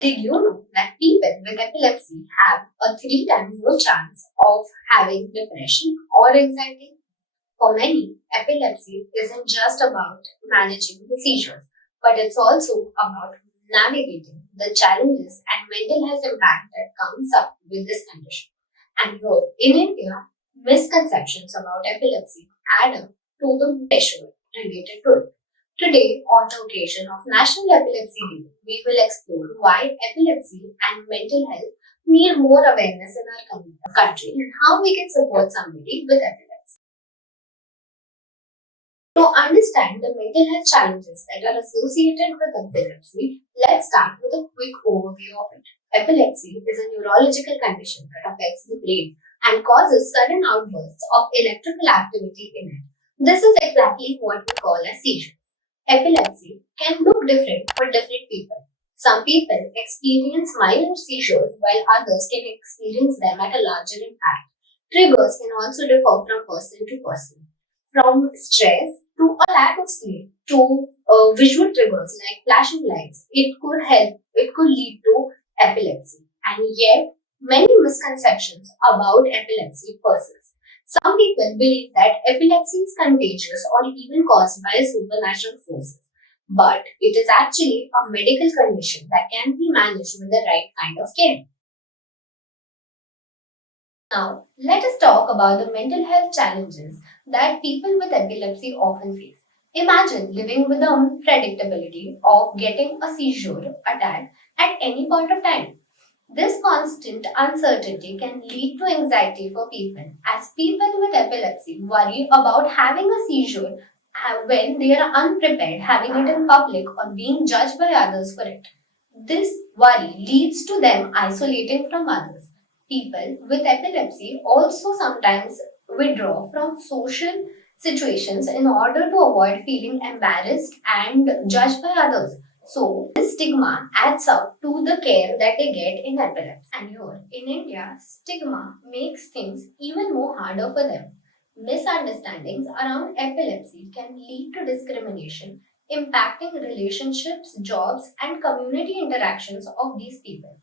Did you know that people with epilepsy have a 3 times more chance of having depression or anxiety? For many, epilepsy isn't just about managing the seizures, but it's also about navigating the challenges and mental health impact that comes up with this condition. And here in India, misconceptions about epilepsy add up to the pressure related to it. Today, on the occasion of National Epilepsy Day, we will explore why epilepsy and mental health need more awareness in our country and how we can support somebody with epilepsy. To understand the mental health challenges that are associated with epilepsy, let's start with a quick overview of it. Epilepsy is a neurological condition that affects the brain and causes sudden outbursts of electrical activity in it. This is exactly what we call a seizure. Epilepsy can look different for different people. Some people experience minor seizures while others can experience them at a larger impact. Triggers can also differ from person to person. From stress to a lack of sleep to visual triggers like flashing lights, it could lead to epilepsy. And yet, many misconceptions about epilepsy persist. Some people believe that epilepsy is contagious or even caused by supernatural forces. But it is actually a medical condition that can be managed with the right kind of care. Now, let us talk about the mental health challenges that people with epilepsy often face. Imagine living with the unpredictability of getting a seizure attack at any point of time. This constant uncertainty can lead to anxiety for people, as people with epilepsy worry about having a seizure when they are unprepared, having it in public, or being judged by others for it. This worry leads to them isolating from others. People with epilepsy also sometimes withdraw from social situations in order to avoid feeling embarrassed and judged by others. So, this stigma adds up to the care that they get in epilepsy. And here in India, stigma makes things even more harder for them. Misunderstandings around epilepsy can lead to discrimination, impacting relationships, jobs, and community interactions of these people.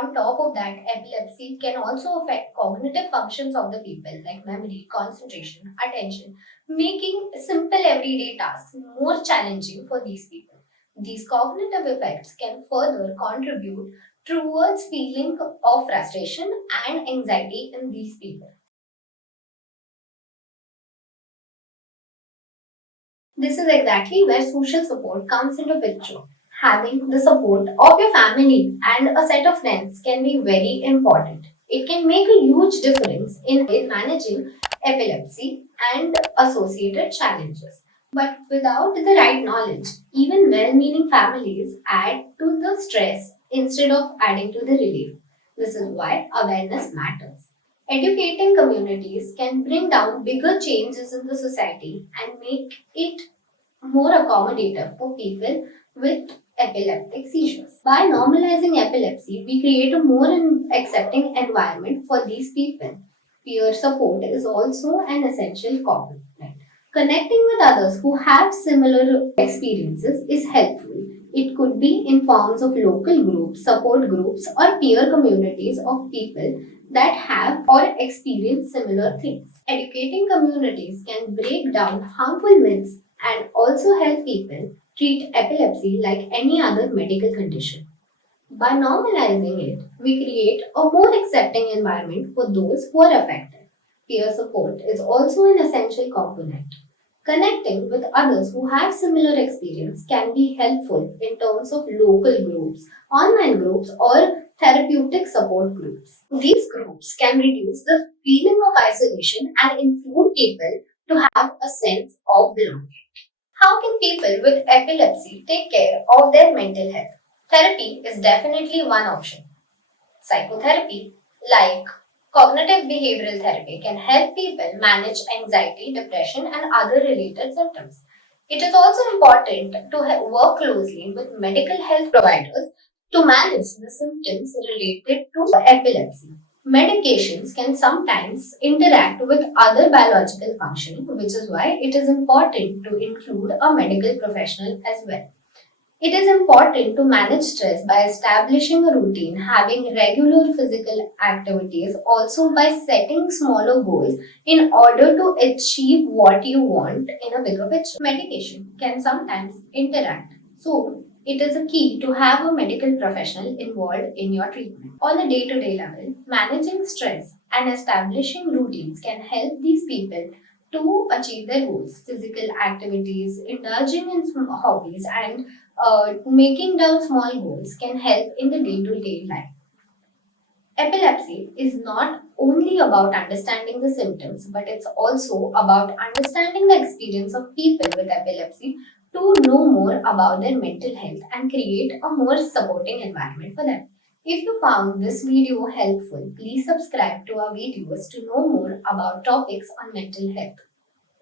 On top of that, epilepsy can also affect cognitive functions of the people like memory, concentration, attention, making simple everyday tasks more challenging for these people. These cognitive effects can further contribute towards feeling of frustration and anxiety in these people. This is exactly where social support comes into picture. Having the support of your family and a set of friends can be very important. It can make a huge difference in managing epilepsy and associated challenges. But without the right knowledge, even well meaning families add to the stress instead of adding to the relief. This is why awareness matters. Educating communities can bring down bigger changes in the society and make it more accommodative for people with epileptic seizures. By normalizing epilepsy, we create a more accepting environment for these people. Peer support is also an essential component. Connecting with others who have similar experiences is helpful. It could be in forms of local groups, support groups, or peer communities of people that have or experience similar things. Educating communities can break down harmful myths and also help people treat epilepsy like any other medical condition. By normalizing it, we create a more accepting environment for those who are affected. Peer support is also an essential component. Connecting with others who have similar experience can be helpful in terms of local groups, online groups, or therapeutic support groups. These groups can reduce the feeling of isolation and include people to have a sense of belonging. How can people with epilepsy take care of their mental health? Therapy is definitely one option. Psychotherapy, like cognitive behavioral therapy, can help people manage anxiety, depression, and other related symptoms. It is also important to work closely with medical health providers to manage the symptoms related to epilepsy. Medications can sometimes interact with other biological functioning, which is why it is important to include a medical professional as well. It is important to manage stress by establishing a routine, having regular physical activities, also by setting smaller goals in order to achieve what you want in a bigger picture. Medication can sometimes interact. So, it is a key to have a medical professional involved in your treatment. On a day to day level, managing stress and establishing routines can help these people to achieve their goals. Physical activities, indulging in some hobbies, and making down small goals can help in the day to day life. Epilepsy is not only about understanding the symptoms, but it's also about understanding the experience of people with epilepsy to know more about their mental health and create a more supporting environment for them. If you found this video helpful, please subscribe to our videos to know more about topics on mental health.